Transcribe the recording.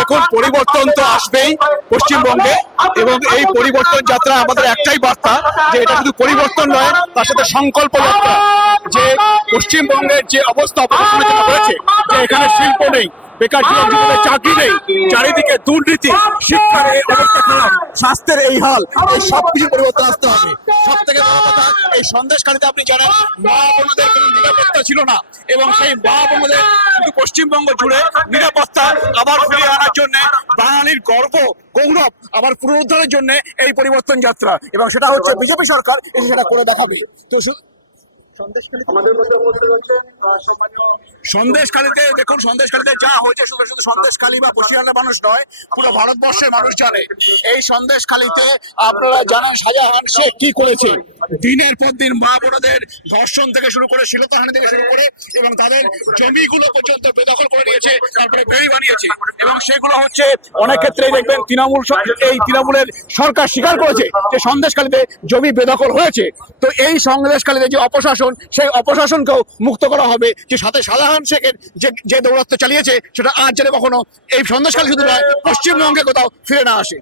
দেখুন পরিবর্তন তো আসবেই পশ্চিমবঙ্গে, এবং এই পরিবর্তন যাত্রা আমাদের একটাই বার্তা যে এটা শুধু পরিবর্তন নয়, তার সাথে সংকল্প যাত্রা। যে পশ্চিমবঙ্গের যে অবস্থা অপরাধের জন্য হয়েছে, যে এখানে শিল্প নেই, বেকার যুবকদের চাকরি নেই, চারিদিকে দুর্নীতি, শিক্ষার এই অবস্থা খারাপ, স্বাস্থ্যের এই হাল, এই সবকিছু পরিবর্তন আসতে হবে। সব থেকে বড় কথা, এই সন্দেশখালীতে আপনি জানেন মা বোনদের কোনো নিরাপত্তা ছিল না, এবং সেই মা বোনদের কিন্তু পশ্চিমবঙ্গ জুড়ে নিরাপত্তা আবার ফিরিয়ে আনার জন্য, বাঙালির গর্ব গৌরব আবার পুনরুদ্ধারের জন্য এই পরিবর্তন যাত্রা, এবং সেটা হচ্ছে বিজেপি সরকার এসে সেটা করে দেখাবে। তো সন্দেশখালীতে দেখুন, সন্দেশখালীতে যা হয়েছে শুধু শুধু সন্দেশখালী বা বসিরহাটের মানুষ নয়, পুরো ভারতবর্ষের মানুষ জানে। এই সন্দেশখালীতে আপনারা জানেন শাহজাহান শেখ কি করেছে, দিনের পর দিন মা বোনদের ধর্ষণ থেকে শুরু করে শ্লীলতাহানি থেকে শুরু করে, এবং তাদের জমিগুলো পর্যন্ত বেদখল করে নিয়েছে, তারপরে বেড়ি বানিয়েছে, এবং সেগুলো হচ্ছে অনেক ক্ষেত্রেই দেখবেন তৃণমূলের সরকার স্বীকার করেছে যে সন্দেশখালীতে জমি বেদখল হয়েছে। তো এই সন্দেশখালীতে যে অপশাসন, সেই অপশাসনকেও মুক্ত করা হবে, যে সাথে শাহজাহান শেখের যে দৌরাত্ম্য চালিয়েছে সেটা আজ যেন কখনো এই সন্দেশখালী শুধু নয়, পশ্চিমবঙ্গে কোথাও ফিরে না আসে।